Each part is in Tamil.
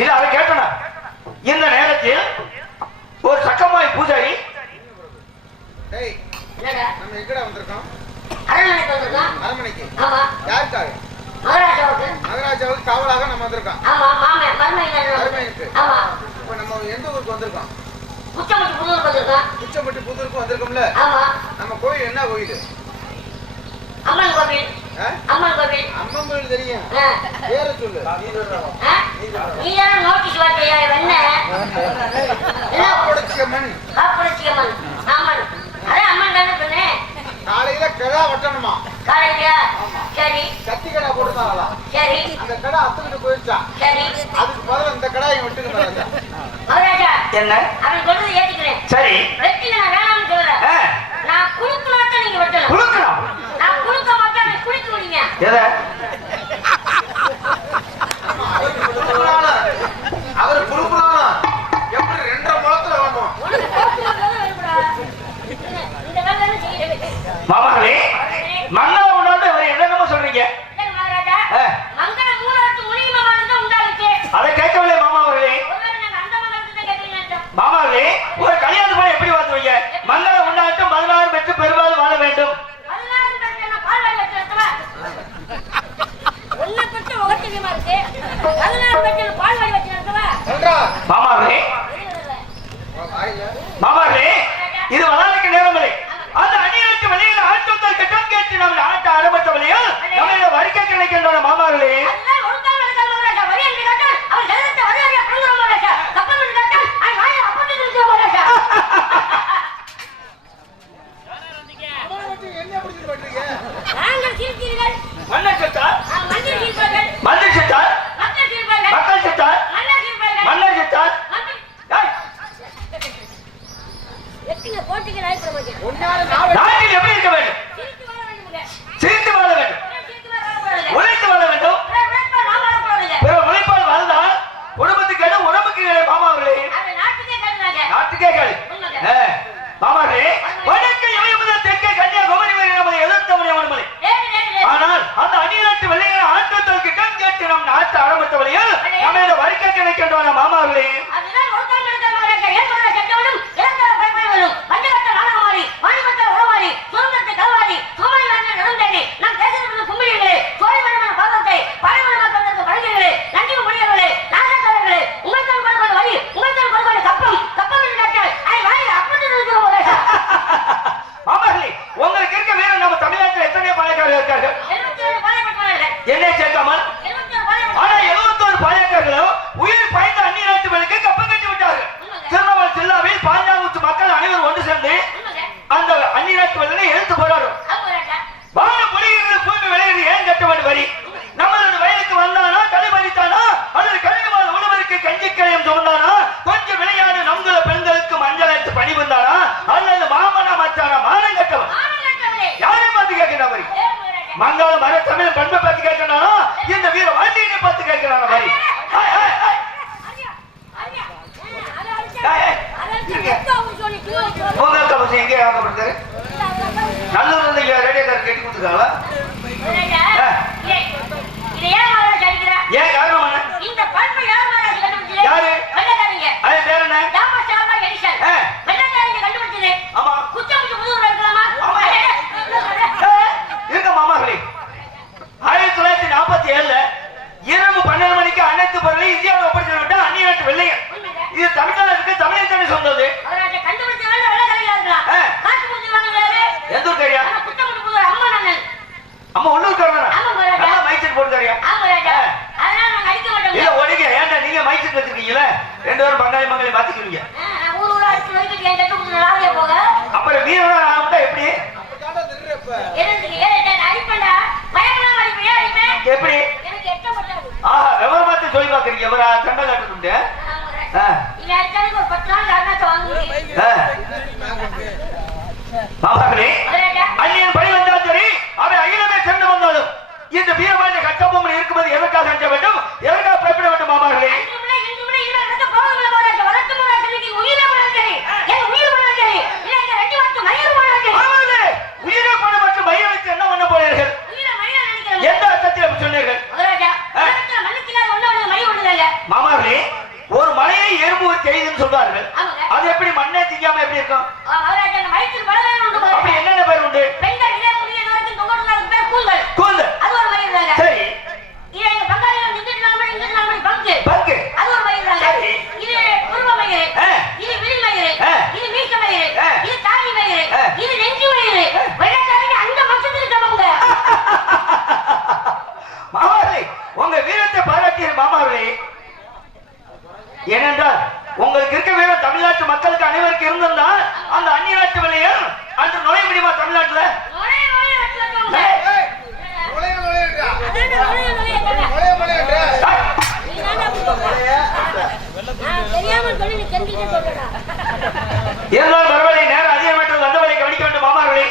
இல்ல அதை கேட்டனா இந்த நேரத்தில் ஒரு சக்கமாய் பூஜாரி டேய் என்னடா நம்ம எங்கடா வந்திருக்கோம் அரண்மனைக்கு வந்திருக்கோம் அரண்மனைக்கு ஆமா யாருக்காக மகாராஜாவுக்கு காவலாக நம்ம வந்திருக்கோம் ஆமா மாமே மர்மையில அரண்மனைக்கு ஆமா இப்போ நம்ம எந்த ஊருக்கு வந்திருக்கோம் குச்சமட்டி புதூருக்கு வந்திருக்கோம் குச்சம்பட்டி புதூருக்கு வந்திருக்கோம்ல ஆமா நம்ம கோயில் என்ன கோயில் அம்மன் கோவில் அம்மன் கோவில் அம்மன் கோயில் தெரியும் பேர சொல்லு நீ தான் நோட்டீஸ் வார்த்தையா என்ன காப்புடைச்சியம்மன் காப்புடைச்சியம்மன் ஆமன் அதே அம்மன் தானே சொன்னேன் காலையில கடா வெட்டணுமா காலையில சரி கத்தி கடா போட்டுதாங்களா சரி அந்த கடா அத்துக்கிட்டு போயிடுச்சா சரி அதுக்கு பதில் இந்த கடா இங்க வெட்டுங்க மகாராஜா என்ன அவன் சொல்றது ஏத்துக்கிறேன் சரி வெட்டி நான் வேணாம்னு சொல்றேன் நான் குளுக்கலாட்ட நீங்க வெட்டணும் குளுக்கலாம் நான் குளுக்க மாட்டேன் குளிக்க முடியுங்க எதை அவர் குறுக்குறானா எப்படி 2.5 முழத்துல வேணும் இந்த வேலை செய்ய மாமாங்களே மங்கள உணவு என்னென்னமோ சொல்றீங்க மகாராஜா மங்கள மூணாவது முனியமா வாழ்ந்து உண்டாச்சு அதை கேட்கவில்லை மாமா அவர்களே அந்த மங்களத்தை கேட்கறீங்க மாமாங்களே ஒரு கல்யாணம் போல எப்படி வாழ்த்துவீங்க மங்கள உண்டாட்டும் 16 பெற்று பெருமாள் வாழ வேண்டும் 16 பெற்று பால் வாங்கி வச்சிருக்கவா ஒண்ணு பெற்று ஒகட்டியமா இருக்கு 16 பெற்று பால் வாங்கி வச்சிருக்கவா சொல்றா மாமாங்களே மாமாங்களே இது வளர்க்க நேரமில்லை அந்த அணிகளுக்கு வெளியில் ஆட்டத்தை கட்டம் கேட்டு நம்ம ஆட்ட ஆரம்பித்தவளையும் நம்மள வரிக்க கிடைக்கின்றன மாமாங்களே அதெல்லாம் ஒரு கால் நடக்காம மகாராஜா வரி என்று கேட்டால் அவர் ஜெகத்தை வரியாக பிரதம மகாராஜா கப்பல் என்று கேட்டால் ஐ வாய் அப்படி இருக்கு மகாராஜா என்ன பிடிச்சு பண்றீங்க நாங்கள் சிரித்தீர்கள் மன்னர் செத்தார் மந்திரி சிரிப்பார்கள் மன்னர் செத்தார் மக்கள் சிரிப்பார்கள் மக்கள் செத்தார் மன்னர் சிரிப்பார்கள் மன்னர் செத்தார் எத்தனை போட்டிக்கு நாய்ப்பட மாட்டேன் உன்னால நாடு நாட்டில் எப்படி இருக்க வேண்டும் சிரித்து வாழ வேண்டுங்க சிரித்து வாழ வேண்டும் சிரித்து வாழ உழைத்து வாழ வேண்டும் நான் வாழக்கூடாதுங்க பிற உழைப்பால் வாழ்ந்தால் குடும்பத்துக்கு இடம் உடம்புக்கு இடம் மாமாங்களே அது நாட்டுக்கே கட்டுறாங்க நாட்டுக்கே கேளு மாமாங்களே வடக்கு இமயமலை தெற்கே கன்னியாகுமரி வரை நமது எதிர்த்தவனை அவனுமலை ஆனால் அந்த அந்நிநாட்டு வெள்ளையை ஆட்டத்திற்கு கண் கேட்டு நம் நாட்டு ஆரம்பித்தவளையில் நம்ம வரிக்க கிடைக்கின்றன மாமாங்களே அதுதான் ஒரு கால் நடக்காம மகாராஜா ஏற்படுற சட்டவனும் இலங்கார பயப்படவனும் மஞ்சளத்த நாடகமாடி வாணிபத்த உறவாடி சுதந்திரத்தை கலவாடி சோழி வாங்க நடந்தேனே நாம் தேசத்திற்கு கும்பிடுகளே சோழிமணமான பாதத்தை பழைமணமாக்களுக்கு வழங்குகளே நன்றி முடியவர்களே நாகத்தவர்களே உங்கள்தான் கொடுக்கிற வரி உங்கள்தான் கொடுக்கிற கப்பம் என்று கேட்டால் ஐ வாய் அப்படி இருக்கிற மகாராஜா மாமாங்களே உங்களுக்கு இருக்க வீரர் நம்ம தமிழ்நாட்டில் எத்தனை பாளையக்காரர்கள் இருக்கார்கள் 77 பாளையக்காரர்கள் என்னை சேர்க்காமல் 77 பாளையக்காரர்கள் ஆனா 71 பாளையக்காரர்களும் உயிர் பாய்ந்த அந்நிய நாட்டுகளுக்கு கப்பம் கட்டி விட்டார்கள் திருநெல்வேலி ஜில்லாவில் பாஞ்சாங்குத்து மக்கள் அனைவரும் ஒன்று சேர்ந்து அந்த அந்நிய நாட்டு வெள்ளை எழுத்து போராடும் வாழ பொழிகள் பூமி விளையாடு ஏன் கட்ட வேண்டும் வரி நம்மளோட வயலுக்கு வந்தானா தலை மறித்தானா அல்லது கழுகுமான உணவருக்கு கஞ்சி கரையம் சொன்னானா கொஞ்சம் விளையாடு நம்புல பெண்களுக்கு மஞ்சள் அடித்து பணி வந்தானா அல்லது மாமனா மச்சானா மானம் கட்டவன் யாரையும் பார்த்து கேட்கிறான் வரி மங்கள மர தமிழ் பண்பை பார்த்து கேட்கிறானா இந்த வீர வாண்டியை பார்த்து கேட்கிறான வரி உங்களுக்கு அவசியம் எங்கே ஆகப்படுத்தாரு நல்லூர் ரேடியோக்காரர் கேட்டு கொடுத்துருக்காங்களா ஏன் காரணமான இந்த பண்பை யார் மகாராஜா கண்டுபிடிச்சது யாரு வெள்ளக்காரங்க அது பேர் என்ன தாமஸ் ஆல்வா எடிசன் வெள்ளக்காரங்க கண்டுபிடிச்சது ஆமா குச்சமுச்சு புதூர்ல இருக்கலாமா ஆமா இருக்க மாமாங்களே 1947 இரவு 12 மணிக்கு அனைத்து பொருளையும் இந்தியாவில் ஒப்படைத்து விட்ட அந்நிய நாட்டு வெள்ளையன் இது தமிழ்நாட்டுக்கு தமிழகத்தானே சொன்னது மகாராஜா கண்டுபிடிச்சவங்க வெள்ளக்காரங்க இருக்கலாம் காசு கொடுத்துருவாங்க யாரு எந்த ஊர் தெரியா குச்சமுச்சு புதூர் அம்மா நாங்கள் அம்மா உள்ளூர்காரனா ஆமா மகாராஜா நல்லா மைசூர் போட்டு தெரியா ஆமா மகாராஜா அதனால நாங்க அடிக்க மாட்டோம் இல்ல ஒடிங்க ஏன்டா நீங்க மைசூர் வச்சிருக்கீங்களே 2 பேரும் பங்காளி மங்களி மாத்திக்குவீங்க நான் ஊர் ஊரா அடிச்சு வரைக்கும் என் தட்டு கொடுத்து லாரியா போக அப்புறம் வீரனா ஆகும்டா எப்படி அடிப்பண்டா பயப்படாம அடிப்பையா அடிப்பேன் எப்படி எனக்கு எட்ட மாட்டாது ஆஹா விவரமாத்த சொல்லி பாக்குறீங்க எவரா சண்டை காட்டுட்டு நீங்க அடிச்சாலும் ஒரு 10 நாள் அண்ணாத்த வாங்குவீங்க மாமாங்களே அந்நியன் பணி வந்தால் சரி அவை அகிலமே சென்று வந்தாலும் இந்த வீரவாண்ட கட்டபொம்மன் இருக்கும்போது எதற்காக அஞ்ச வேண்டும் எதற்காக பயப்பட வேண்டும் மாமாங்களே உயிரை பண்ண மற்றும் மயிரை வச்சு என்ன பண்ண போறீர்கள் எந்த அர்த்தத்தில் சொன்னீர்கள் மாமாங்களே செய்துன்னு சொல்றார்கள். ஆமாங்க. அது எப்படி மண்ணே திங்காம எப்படி இருக்கும்? மகாராஜா அந்த மயிலுக்கு பல பேர் உண்டு போல. அப்படி என்னென்ன பேர் உண்டு? பெண்கள் இதே முடிய வரைக்கும் தொங்கறதுக்கு அதுக்கு பேர் கூந்தல். கூந்தல். அது ஒரு மயில் தாங்க. சரி. இது எங்க பங்காளிகள் நின்னுட்டு நாம பங்கு. பங்கு. அது ஒரு மயில் தாங்க. சரி. இது குருவ மயில். இது விழி மயில். இது மீச மயில். இது தாடி மயில். இது நெஞ்சி மயில். வெள்ளக்காரங்க அந்த மச்சத்துக்கு சமங்க. மாமாவர்களே, உங்க வீரத்தை பாராட்டிய மாமாவர்களே, ஏனென்றால் உங்களுக்கு இருக்க வீரம் தமிழ்நாட்டு மக்களுக்கு அனைவருக்கு இருந்திருந்தால் அந்த அந்நிய நாட்டு விலையர் அன்று நுழைய முடியுமா தமிழ்நாட்டுல? நுழைய வச்சு வச்சோங்க. நுழைய நுழையடா. நுழைய நுழைய நுழையடா. தெரியாம சொல்லி நீ தெரிஞ்சுட்டே சொல்றடா. இருந்தாலும் பரவாயில்லை, நேரம் அதிகமாற்றம் வந்தவரை கவனிக்க வேண்டும் மாமாவர்களே.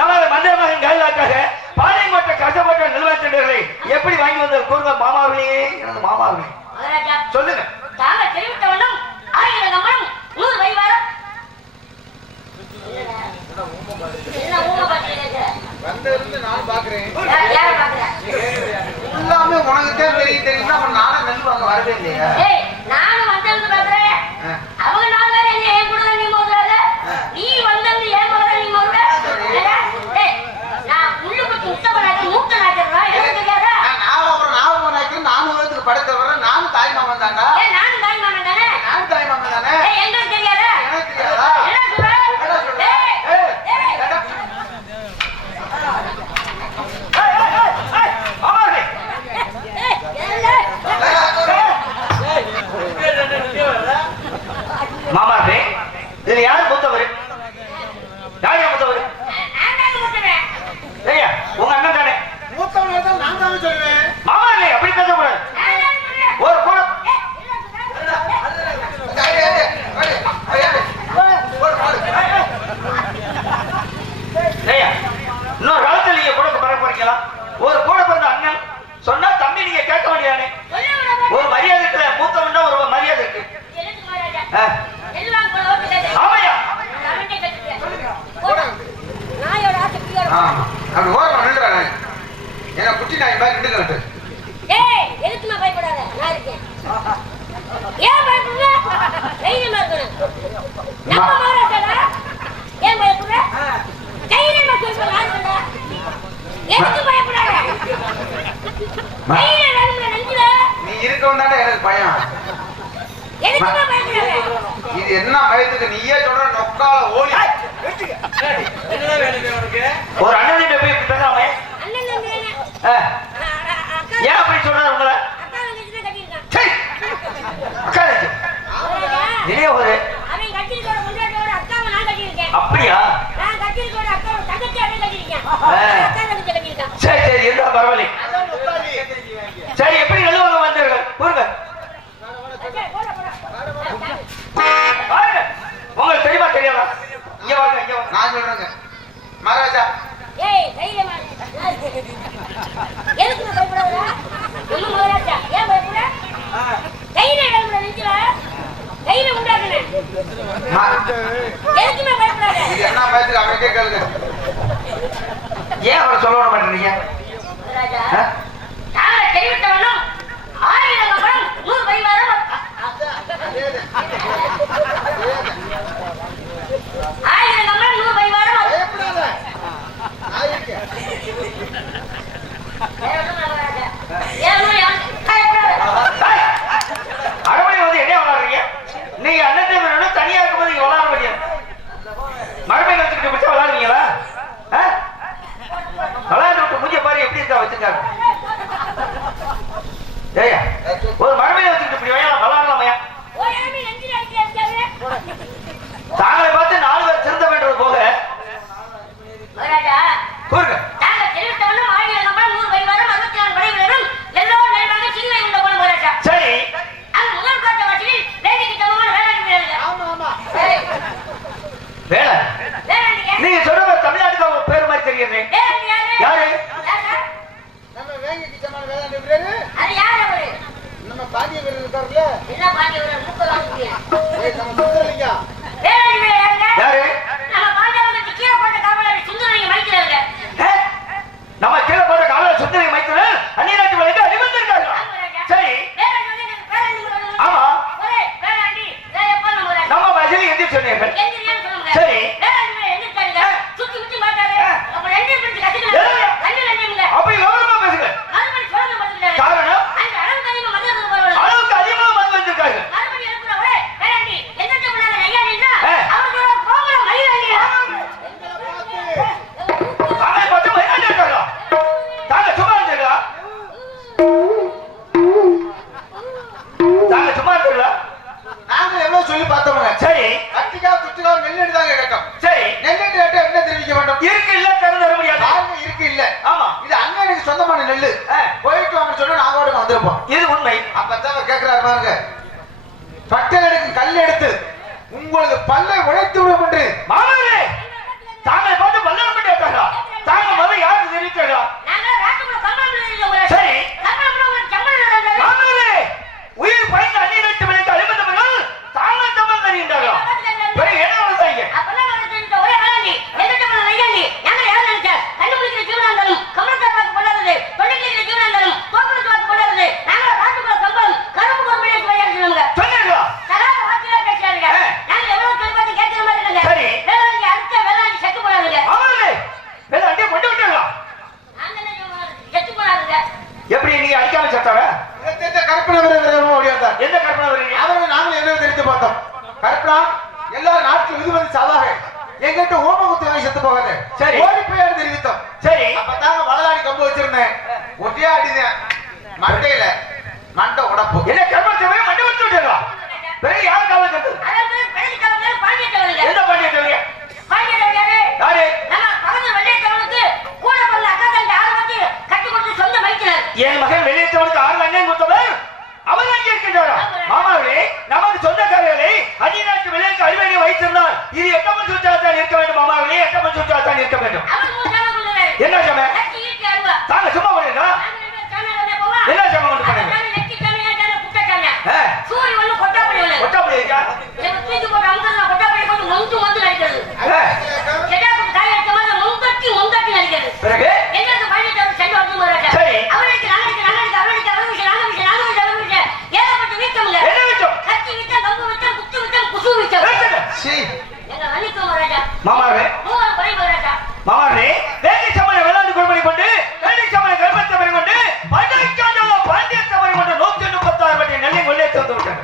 நமது மந்திர மகன் கைலாக்காக பாளையங்கோட்டை கஷ்டப்பட்ட நிலவரத்தினர்களை எப்படி வாங்கி வந்தார் கூறுங்க மாமாவர்களே. எனது மாமாவர்களே மகாராஜா சொல்லுங்க. தாங்க தெரிவித்த வண்ணம் 1000 கம்பளம் 100 வைவாரம். என்ன ஊம பாத்தீங்க? வந்த இருந்து நான் பாக்குறேன். யார பாக்குற? எல்லாமே உனக்கு தான் தெரியும்னா அப்ப நானும் நெல் வாங்க வரவே இல்லையா? ஏய் நானும் வந்தேன்னு பாக்குறேன். அவங்க 4 பேர் என்ன ஏன் கூட நீ மோதுறாங்க? நீ வந்தேன்னு ஏன் கூட நீ மோதுற? ஏய் நான் உள்ளுக்கு சுத்தமாக்கி மூக்க நாக்கறா எனக்கு தெரியாதா? நான் நானும் வரதுக்கு படுத்த வர நானும் தாய் மாமன் தான்டா. ஏய் நானும் தாய் மாமன் தானே? நானும் தாய் மாமன் தானே. ஏய் எங்களுக்கு தெரியாதா? எனக்கு தெரியாதா? என்ன சொல்ற? என்ன சொல்ற? ஏய் மாமாவர்களே, மாமாவர்களே, இதுல யாரு மூத்தவர்? யார் மூத்தவர்? ஐயா உங்க அண்ணன் தானே? மூத்தவங்க தான் நான் தான் சொல்லுவேன். மாமாவர்களே அப்படி பேசக்கூடாது. ஒரு கூட ஐயா இன்னொரு காலத்துல நீங்க கூட பிறக்க போறீங்களா? ஒரு கூட பிறந்த அண்ணன் சொன்னா தம்பி நீங்க கேட்க வேண்டியானே. ஒரு மரியாதை இருக்குல்ல, மூத்தவன்னா ஒரு மரியாதை இருக்கு. ஆமையா அப்படி ஓரம் நின்றுடா நாய். ஏன்னா குட்டி நாய் மாதிரி நின்றுக்கிட்டு. ஏய் எதுக்குமா பயப்படாத நான் இருக்கேன். ஏன் பயப்படுற? தைரியமா இருக்கணும். நம்ம மாறாதடா. ஏன் பயப்படுற? தைரியமா சொல்ற ஆளுடா. எதுக்கு பயப்படாத? தைரியம் வேணும்ல நெஞ்சில. நீ இருக்கவும் தாண்டா எனக்கு பயம். எதுக்குமா பயப்படுற? இது என்ன பயத்துக்கு நீயே சொல்ற நொக்கால ஓடி. ஒரு அண்ணன் போய் இப்படி பேசாமே அண்ணன் நம்பியானே. அக்கா ஏன் அப்படி சொல்றாரு உங்களை? அக்கா நெஞ்சில கட்டிருக்கான். சை உட்காருங்க. இதே ஒரு அவன் கட்டிருக்கோட முன்னாடியோட அக்காவை நான் கட்டியிருக்கேன். அப்படியா? நான் கட்டிருக்கோட அக்காவை தங்கச்சி அவன் கட்டியிருக்கேன். அக்கா தங்கச்சி கட்டியிருக்கான். சரி சரி இருந்தா பரவாயில்லை. சரி எப்படி நல்லவங்க வந்தீர்கள் கூறுங்க. பாருங்க உங்களுக்கு தெரியுமா தெரியாதா? இங்க வாங்க இங்க வாங்க. நான் சொல்றேங்க மகாராஜா. ஏய் தைரியமா எதுக்கு பயப்படாதடா? ஒண்ணு மகாராஜா ஏன் பயப்பட? தைரியம் வேணும்ல நெஞ்சில. தைரியம் உண்டாக்கணும். எதுக்குமே பயப்படாத. இது என்ன பயத்துக்கு அவனுக்கே கேளுங்க. ஏன் அவரை சொல்ல விட மாட்டேறீங்க? மகாராஜா நாங்க தெரிவித்தவனும் 1000 கம்பளம் 100 வைவாரம். 1000 கம்பளம் 100 வைவாரம். பயப்படாத. நான் இருக்கேன். அரவணை வந்து என்ன விளாடுறீங்க? நீங்க அண்ணன் தனியா இருக்கும்போது நீங்க விளாட முடியாது. மரபை வச்சுக்கிட்டு பிடிச்சா விளாடுவீங்களா? விளாண்டு விட்டு மூஞ்ச பாரு எப்படி இருக்கா வச்சிருக்காங்க. ஏய்யா ஒரு மரபை வச்சுக்கிட்டு இப்படி விளாடலாமையா? தாங்களை பார்த்து 4 பேர் திருந்த வேண்டது போக கூறுங்க. சரி வேலை நீங்க சொல்ற தமிழ்நாட்டுக்கு அவங்க பேர் மாதிரி தெரியுது. யாரு? நம்ம வேங்கி கிச்சமான வேளாண்மை வீரரு. நம்ம பாண்டிய வீரர் இருக்காருல்ல. நம்ம சுந்தரலிங்க. யாரு? நம்ம கீழே போட்ட காவலர் சுந்தரி மைத்துனர் அந்நிய நாட்டு வழிக்கு அடிபட்டிருக்காங்க. சரி ஆமா சொல்லி பார்த்தவங்க சரி கத்திக்கா துட்டுக்கா நெல்லு தாங்க கேட்கும். சரி நெல்லு கேட்டா என்ன தெரிவிக்க வேண்டும்? இருக்கு இல்ல திறந்து தர முடியாது. பாருங்க இருக்கு இல்ல. ஆமா இது அண்ணனுக்கு சொந்தமான நெல்லு. போயிட்டு வாங்க சொன்னா நாங்க ஓடி வந்திருப்போம். இது உண்மை. அப்பதான் அவர் கேட்கிறாரு பாருங்க. பட்டல் எடுக்கும் கல் எடுத்து உங்களுக்கு பல்லை உடைத்து விடும் என்று மாமனே தாங்களை பார்த்து பல்லடம் பண்ணி வைத்தாரா? தாங்க முதல்ல யாருக்கு தெரிவித்தாரா? நாங்க ராட்டுக்குள்ள கம்பளம் இல்ல. சரி கம்பளம் ஒரு சம்பளம் இல்ல. மாமனே உயிர் பயந்து அந்நிய நாட்டு விலைக்கு அழிவந்தவர்கள் தாங்கள் தமிழ் தெரிந்தாரா? பிறகு என்ன வந்தாங்க? அப்பதான் நாங்க தெரிஞ்ச ஒரே வேளாண்டி எங்கிட்ட பண்ண வையாண்டி நாங்க யாரும் நினைச்சா கண்ணு முடிக்கிற ஜீவனாந்தாலும் கமலத்தாக்கு கொள்ளாதது தொண்டிக்கிற ஜீவனாந்தாலும் தோப்புக்கு கொள்ளாதது நாங்க ராட்டுக்குள்ள கம்பளம் கரும்பு கொம்பளை வையாண்டி சொல்லுங்க. சொன்னீங்களா? சகால வாக்கியா பேசுறாங்க. நாங்க எவ்வளவு சொல்லி கேட்கிற மாதிரி இல்லைங்க. சரி. வேளாண்டி அடுத்த வேளாண்டி செத்து போறாங்க. மாமனே வேலை அண்டியை கொண்டு விட்டாங்களா? நாங்க என்ன சொல்லுவோம் செத்து போறாங்க. எப்படி நீங்க அடிக்காம சத்தாவ? கற்பனை ஓடியாந்தார். எந்த கற்பனை வரீங்க? அவர்கள் நாங்கள் என்ன தெரிந்து பார்த்தோம். கற்பனா எல்லா நாட்டிலும் இது வந்து சாதாக எங்கிட்ட ஓமகுத்து வாங்கி செத்து போகாது. சரி. ஓடி போய் தெரிவித்தோம். சரி அப்பதாங்க வலதாடி கம்பு வச்சிருந்தேன். ஒட்டியா அடிந்தேன் மண்டையில மண்டை உடப்பு. என்ன கர்மத்தை மண்டி வச்சு விட்டாங்களா? பிறகு யார் காவல் கண்டது? அதாவது பெருக்காவல பாண்டியத்தவங்க. எந்த பாண்டியத்தவங்க? பாண்டியத்தவங்க யாரு? யாரு? நம்ம பகந்த வெள்ளையத்தவனுக்கு கூட பிறந்த அக்கா தங்கை ஆரம்பத்தி கட்டி கொடுத்து சொந்த மதிக்கிறார். என் மகன் வெளியேற்றவனுக்கு 6 அண்ணன் கொடுத்தவர் அவர் அங்கே இருக்கின்றாரா? மாமாவே நமக்கு சொந்தக்காரர்களை அந்நிய விலைக்கு அடிமையை வைத்திருந்தால் இது எட்டமன் சுற்றாத்தான் இருக்க வேண்டும். மாமாவே எட்டமன் சுற்றாத்தான் இருக்க வேண்டும். அவர் ஒரு சாம கொண்டாரு. என்ன சாமி? கட்டி ஈட்டி அருவா. தாங்க சும்மா பண்ணுங்க. சாமி போவா. என்ன சாமி கொண்டு பண்ணுங்க? சாமி நெத்தி சாமி ஏன் குட்ட சாமி. ஆ சூரி ஒண்ணு கொட்டாப்படி ஒண்ணு. ஒட்டாப்படி இருக்கா? எனக்கு தூக்கி போட்டு அங்கன கொட்டாப்படி கொண்டு மொந்து நடிக்கிறது. செடா போட்டு காய் எடுத்த மாதிரி முந்தட்டி நடிக்கிறது. பிறகு எங்களுக்கு பாண்டியத்தவர் சென்று வந்து போறாங்க. சரி. அவருக்கு அவருக்கு ஏகப்பட்ட வீட்டமுங்க. என்ன விஷயம்? கத்தி விட்டம் கம்பு விட்டம் குத்து விட்டம் குசு விட்டம். சீ எங்க வள்ளிக்கு மகாராஜா மாமாவே மூவர் படை மகாராஜா மாமாவே வேங்கை சமண வேளாண்டு குழுமணி கொண்டு வேங்கை சமண கர்ப்பத்தை மணி கொண்டு படைக்கான பாண்டியத்தை மணி கொண்டு 136 படி நெல்லை கொள்ளே தந்து விட்டாங்க.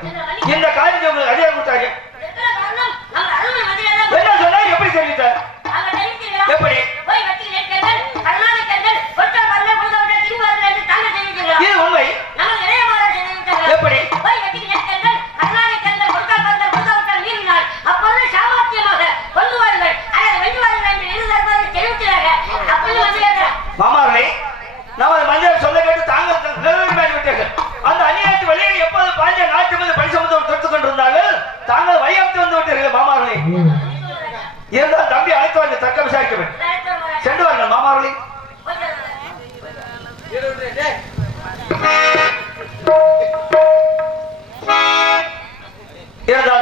இந்த காரியத்தை உங்களுக்கு அதிகாரம் கொடுத்தாங்க. எத்தனை காரணம் நம்ம அருமை மதியாதான் என்ன சொன்னா எப்படி தெரிவித்தார்? அங்க தெரிவித்தீங்களா? எப்படி? போய் வட்டி கேட்கள் கருணாநிதிகள் கொட்டா பண்ண கொடுத்தவங்க திருவாரூர்ல இருந்து தாங்க தெரிவித்தீங்களா? இது உண்மை. நம்ம இளைய மகாராஜா தெரிவித்தாங்க. எப்படி? போய் வட்டி கேட்கள் கருணாநிதிகள் கொட்டா பண்ண கொடுத்தவங்க மீறினார் அப்போது சாமர்த்தியமாக கொண்டு வாருங்கள் அல்லது வென்று வாருங்கள் என்று இருதரப்பாக தெரிவிக்கிறாங்க. அப்படி மதியாதான் மாமாவே நமது மஞ்சள் சொல்ல கேட்டு தாங்கள் நிறைவேறி விட்டார்கள். அந்த அந்நியத்து வழியில் எப்போது பாண்டிய நாட்டு மீது பரிசமத்துவம் தொடுத்துக் கொண்டிருந்தார்கள் தாங்கள் வையத்து வந்து விட்டீர்கள். மாமாவளி இருந்தால் தம்பி அழைத்து வந்து தக்க விசாரிக்க வேண்டும். சென்று வாருங்கள் மாமாவளி. இருந்தால்